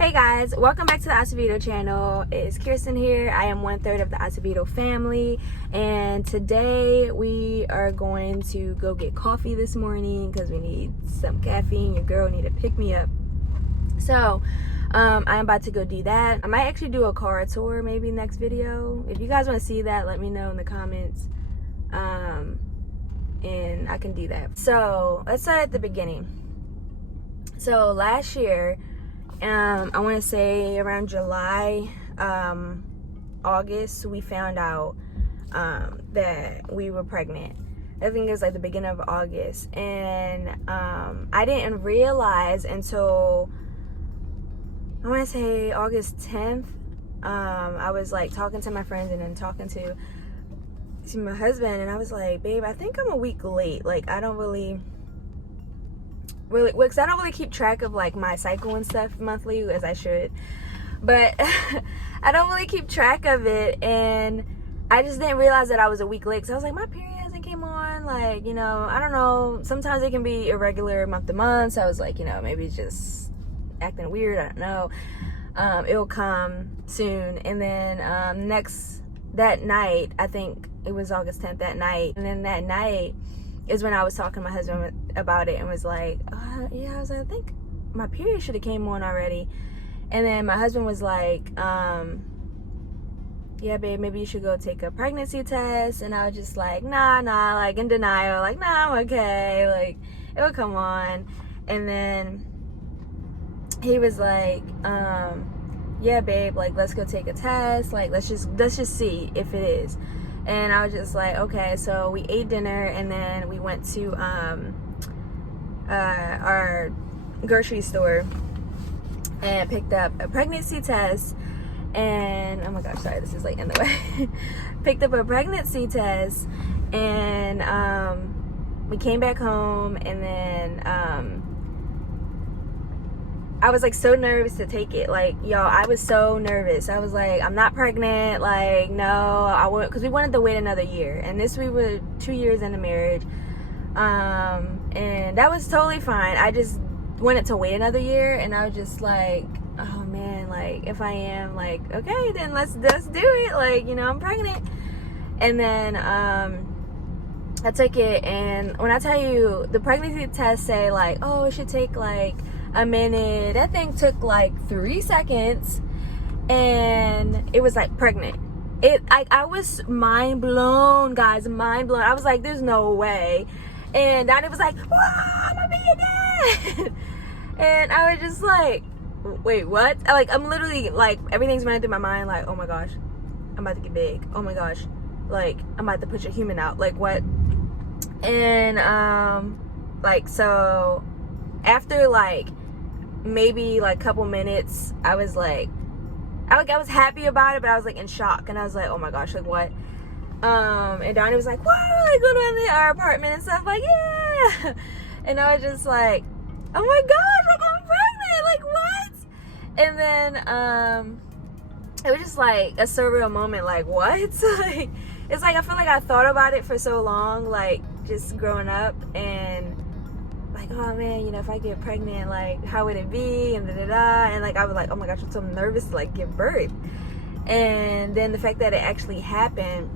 Hey guys, welcome back to the Acevedo channel. It's Kirsten here. I am 1/3 of the Acevedo family, and today we are going to go get coffee this morning because we need some caffeine. Your girl need to pick me up. So I'm about to go do that. I might actually do a car tour maybe next video. If you guys want to see that, let me know in the comments, and I can do that. So let's start at the beginning. So last year, I want to say around July, August, we found out that we were pregnant. I think it was like the beginning of August, and I didn't realize until I want to say August 10th. I was like talking to my friends and then talking to my husband, and I was like, babe, I think I'm a week late. Like, I don't really because I don't really keep track of like my cycle and stuff monthly as I should, but I don't really keep track of it, and I just didn't realize that I was a week late. So I was like, my period hasn't came on, like, you know, I don't know, sometimes it can be irregular month to month. So I was like, you know, maybe it's just acting weird, I don't know. It'll come soon. And then that night, I think it was August 10th, that night, and then that night is when I was talking to my husband about it and was like, yeah, I was like, I think my period should have came on already. And then my husband was like, yeah, babe, maybe you should go take a pregnancy test. And I was just like, nah, like in denial, like, nah, I'm okay, like it will come on. And then he was like, yeah, babe, like let's go take a test, like let's just see if it is. And I was just like, okay. So we ate dinner, and then we went to our grocery store and picked up a pregnancy test. And oh my gosh, sorry, this is like in the way. Picked up a pregnancy test, and we came back home, and then I was like so nervous to take it. Like, y'all, I was so nervous. I was like, I'm not pregnant. Like, no, I wouldn't, because we wanted to wait another year. And we were 2 years into marriage. And that was totally fine. I just wanted to wait another year. And I was just like, oh man, like if I am, like, okay, then let's do it. Like, you know, I'm pregnant. And then I took it. And when I tell you, the pregnancy tests say like, oh, it should take like a minute. That thing took like 3 seconds, and it was like pregnant. I was mind blown, guys, mind blown. I was like, there's no way. And Donnie was like, wow, I'm gonna be a dad. And I was just like, wait, what? Like, I'm literally like, everything's running through my mind, like, oh my gosh, I'm about to get big. Oh my gosh, like I'm about to put your human out, like what? And like, so after like maybe like a couple minutes, I was like, I was happy about it, but I was like in shock, and I was like, oh my gosh, like what? And Donnie was like, wow, like going to our apartment and stuff, like, yeah. And I was just like, oh my gosh, like I'm pregnant, like what? And then it was just like a surreal moment, like what? Like, it's like I feel like I thought about it for so long, like just growing up, and like, oh man, you know, if I get pregnant, like how would it be, and and like I was like, oh my gosh, I'm so nervous to like give birth. And then the fact that it actually happened,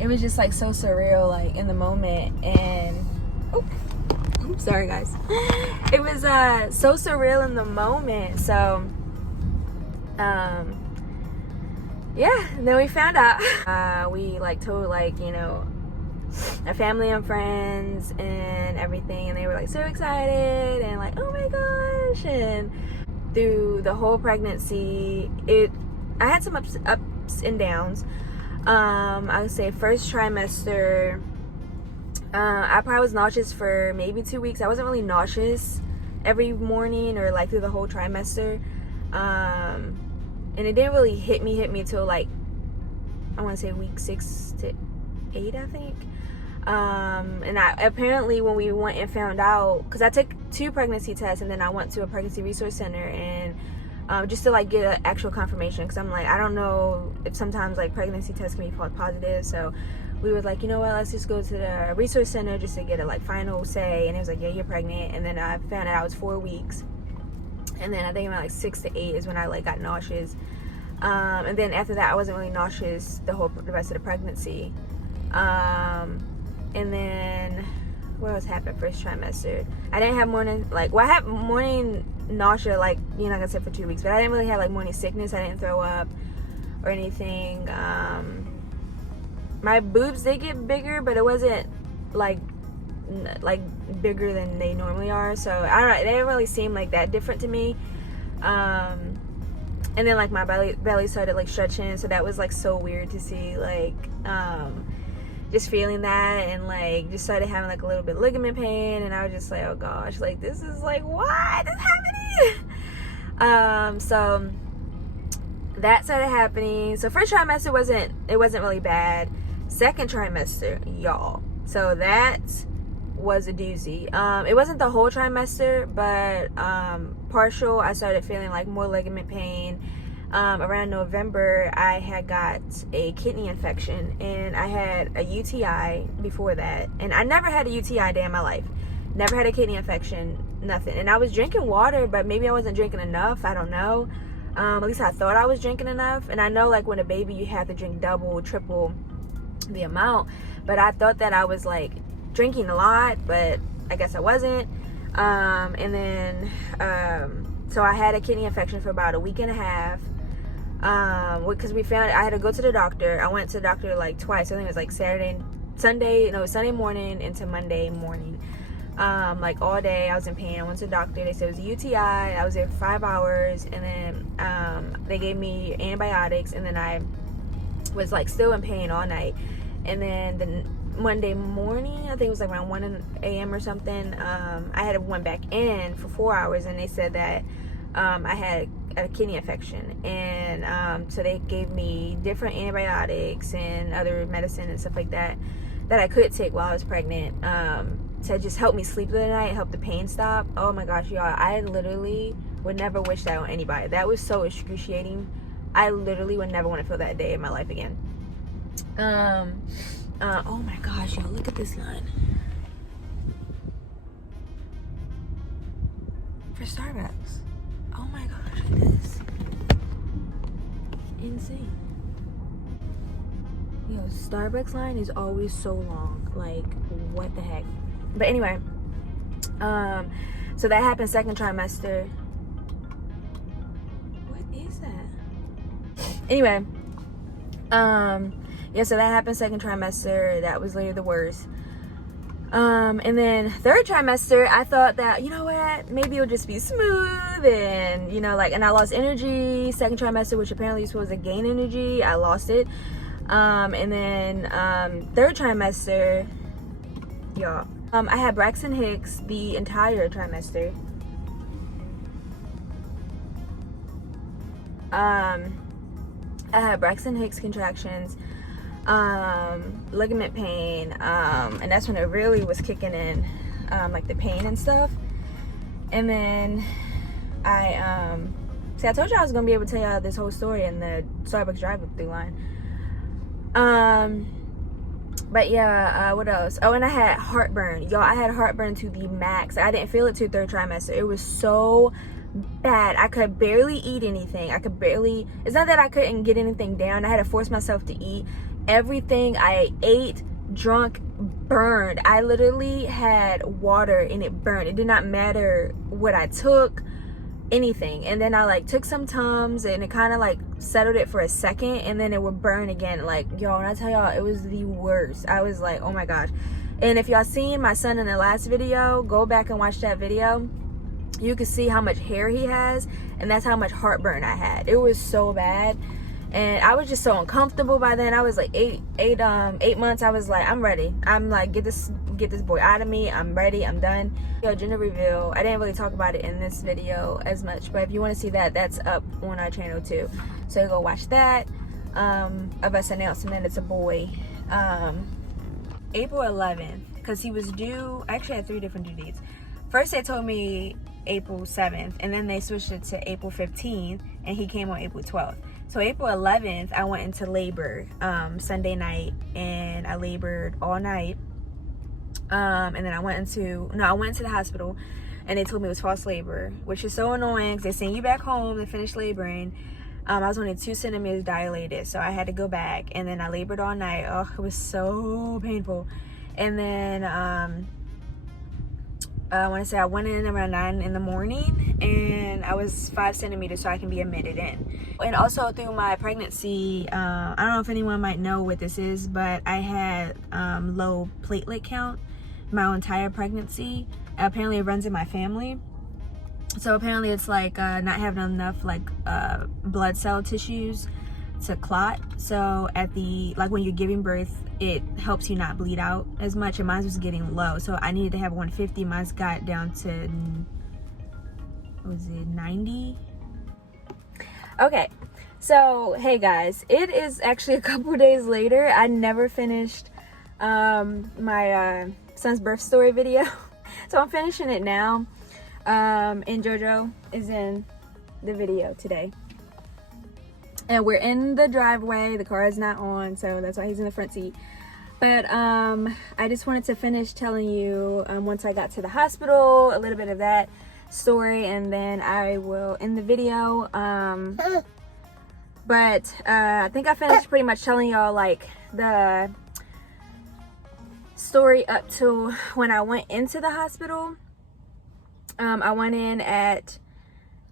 it was just like so surreal, like in the moment. And I'm sorry guys, it was so surreal in the moment. So yeah, and then we found out. We like told like, you know, our family and friends and everything, and they were like so excited and like, oh my gosh. And through the whole pregnancy, I had some ups and downs. I would say first trimester, I probably was nauseous for maybe 2 weeks. I wasn't really nauseous every morning or like through the whole trimester. And it didn't really hit me till like, I want to say week 6 to 8, I think. And apparently when we went and found out, because I took 2 pregnancy tests, and then I went to a pregnancy resource center, and just to like get an actual confirmation, because I'm like, I don't know if sometimes like pregnancy tests can be false positive. So we were like, you know what, let's just go to the resource center just to get a like final say. And it was like, yeah, you're pregnant. And then I found out I was 4 weeks. And then I think around like 6 to 8 is when I like got nauseous. And then after that, I wasn't really nauseous the rest of the pregnancy. And then what else happened first trimester? I didn't have morning, like, well, I had morning nausea, like, you know, like I said, for 2 weeks, but I didn't really have like morning sickness. I didn't throw up or anything. My boobs did get bigger, but it wasn't like bigger than they normally are. So I don't know, it didn't really seem like that different to me. And then like my belly started like stretching, so that was like so weird to see, like just feeling that, and like just started having like a little bit of ligament pain, and I was just like, oh gosh, like this is like, what is happening? So that started happening. So first trimester wasn't really bad. Second trimester, y'all, so that was a doozy. It wasn't the whole trimester, but partial. I started feeling like more ligament pain. Around November, I had got a kidney infection, and I had a UTI before that, and I never had a UTI day in my life. Never had a kidney infection, nothing. And I was drinking water, but maybe I wasn't drinking enough, I don't know. At least I thought I was drinking enough. And I know like when a baby, you have to drink double, triple the amount, but I thought that I was like drinking a lot, but I guess I wasn't. And then so I had a kidney infection for about a week and a half, because we found I had to go to the doctor. I went to the doctor like twice. I think it was like Sunday morning into Monday morning. Like all day I was in pain. I went to the doctor. They said it was a UTI. I was there for 5 hours, and then they gave me antibiotics, and then I was like still in pain all night. And then the Monday morning, I think it was like around 1 a.m. or something, I went back in for 4 hours, and they said that I had a kidney infection. And so they gave me different antibiotics and other medicine and stuff like that I could take while I was pregnant, to just help me sleep the night, help the pain stop. Oh my gosh, y'all, I literally would never wish that on anybody. That was so excruciating. I literally would never want to feel that day in my life again. Oh my gosh, y'all, look at this line for Starbucks. Oh my gosh, it is insane. Yo, Starbucks line is always so long. Like, what the heck? But anyway, so that happened second trimester. What is that? Anyway, yeah, so that happened second trimester. That was literally the worst. And then third trimester, I thought that, you know what, maybe it'll just be smooth, and, you know, like, and I lost energy. Second trimester, which apparently is supposed to gain energy, I lost it. And then third trimester, y'all, I had Braxton Hicks the entire trimester. I had Braxton Hicks contractions, ligament pain, and that's when it really was kicking in, like the pain and stuff. And then I told you I was gonna be able to tell y'all this whole story in the Starbucks drive-through line. But yeah, what else? Oh, and I had heartburn. Y'all, I had heartburn to the max. I didn't feel it to third trimester. It was so bad. I could barely eat anything. It's not that I couldn't get anything down. I had to force myself to eat. Everything I ate, drunk, burned. I literally had water and it burned. It did not matter what I took, anything. And then I like took some Tums, and it kind of like settled it for a second, and then it would burn again. Like, y'all, when I tell y'all, it was the worst. I was like, oh my gosh. And if y'all seen my son in the last video, go back and watch that video. You can see how much hair he has, and that's how much heartburn I had. It was so bad, and I was just so uncomfortable by then. I was like 8 months. I was like, I'm ready. I'm like, get this boy out of me. I'm ready. I'm done. Yo, gender reveal. I didn't really talk about it in this video as much, but if you want to see that, that's up on our channel too. So go watch that. Of us announcing that it's a boy. April 11th, because he was due. I actually had 3 different due dates. First they told me April 7th, and then they switched it to April 15th, and he came on April 12th. So April 11th, I went into labor Sunday night, and I labored all night. And then I went into the hospital, and they told me it was false labor, which is so annoying because they send you back home to finish laboring. I was only 2 centimeters dilated, so I had to go back, and then I labored all night. Oh, it was so painful. And then I want to say I went in around 9 in the morning, and I was 5 centimeters, so I can be admitted in. And also through my pregnancy, I don't know if anyone might know what this is, but I had low platelet count my entire pregnancy. Apparently it runs in my family. So apparently it's like not having enough like blood cell tissues to clot. So at the, like when you're giving birth, it helps you not bleed out as much, and mine was getting low, so I needed to have 150. Mine's got down to, what was it, 90? Okay, so hey guys, it is actually a couple days later. I never finished my son's birth story video, so I'm finishing it now. And JoJo is in the video today, and we're in the driveway. The car is not on, so that's why he's in the front seat. But I just wanted to finish telling you once I got to the hospital, a little bit of that story, and then I will end the video. But I think I finished pretty much telling y'all like the story up to when I went into the hospital. I went in at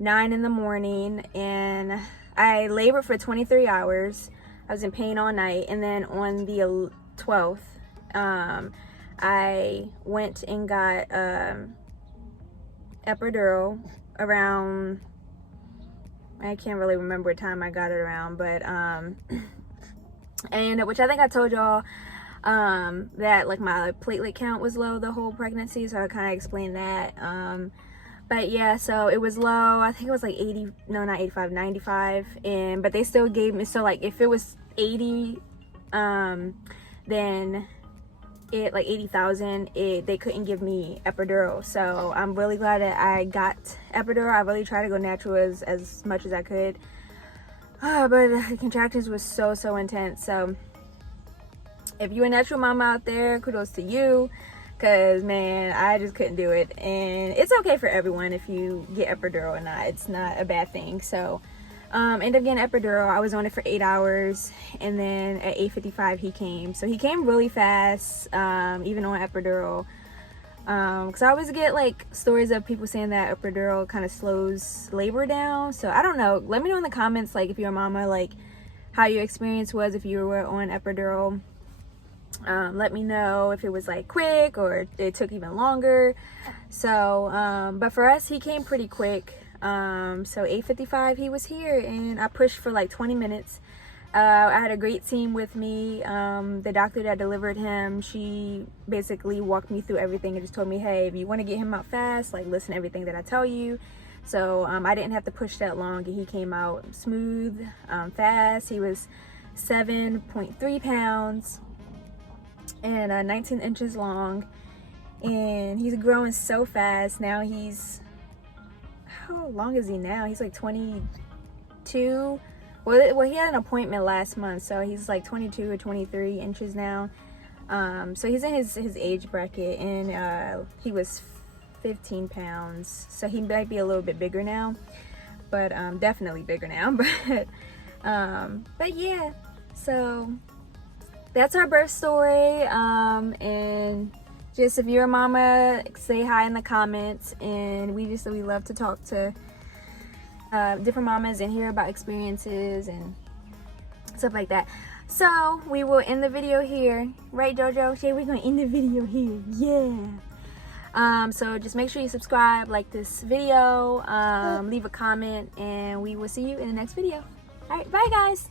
9 in the morning, and I labored for 23 hours. I was in pain all night, and then on the 12th, I went and got epidural around, I can't really remember what time I got it around, but and which I think I told y'all that like my platelet count was low the whole pregnancy, so I kind of explained that. But yeah, so it was low. I think it was like 80, no, not 85, 95, and but they still gave me, so like if it was 80, then it like 80,000, they couldn't give me epidural. So I'm really glad that I got epidural. I really tried to go natural as much as I could, but the contractions was so intense. So if you're a natural mama out there, kudos to you, because man, I just couldn't do it. And it's okay for everyone if you get epidural or not. It's not a bad thing. So ended up getting epidural. I was on it for 8 hours, and then at 8:55 he came. So he came really fast, even on epidural, because I always get like stories of people saying that epidural kind of slows labor down. So I don't know, let me know in the comments, like if you're a mama, like how your experience was if you were on epidural. Let me know if it was like quick or it took even longer. So but for us, he came pretty quick. So 8:55 he was here, and I pushed for like 20 minutes. I had a great team with me. The doctor that delivered him, she basically walked me through everything and just told me, hey, if you want to get him out fast, like listen to everything that I tell you. So I didn't have to push that long, and he came out smooth, fast. He was 7.3 pounds and 19 inches long, and he's growing so fast. Now he's, how long is he now? He's like 22. Well, he had an appointment last month, so he's like 22 or 23 inches now. So he's in his age bracket, and he was 15 pounds, so he might be a little bit bigger now, but definitely bigger now. But yeah, so that's our birth story. And just, if you're a mama, say hi in the comments, and we love to talk to different mamas and hear about experiences and stuff like that. So we will end the video here, right, JoJo? Shay, we're gonna end the video here. Yeah. So just make sure you subscribe, like this video, leave a comment, and we will see you in the next video. All right, bye guys.